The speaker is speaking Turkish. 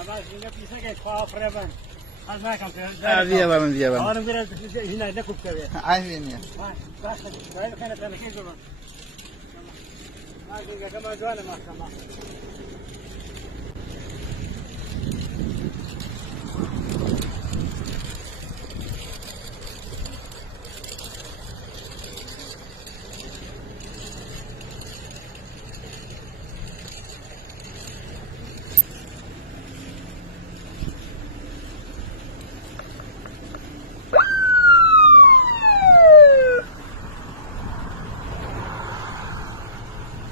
Ama şimdi pisa ki kuafören. Az ne kapıyor? Diye varım diye varım. Ağrım biraz yine ne kupkavı. Aynı benim ya. Bak, böyle kana tanışıyor. Hadi, kama juana mahkama.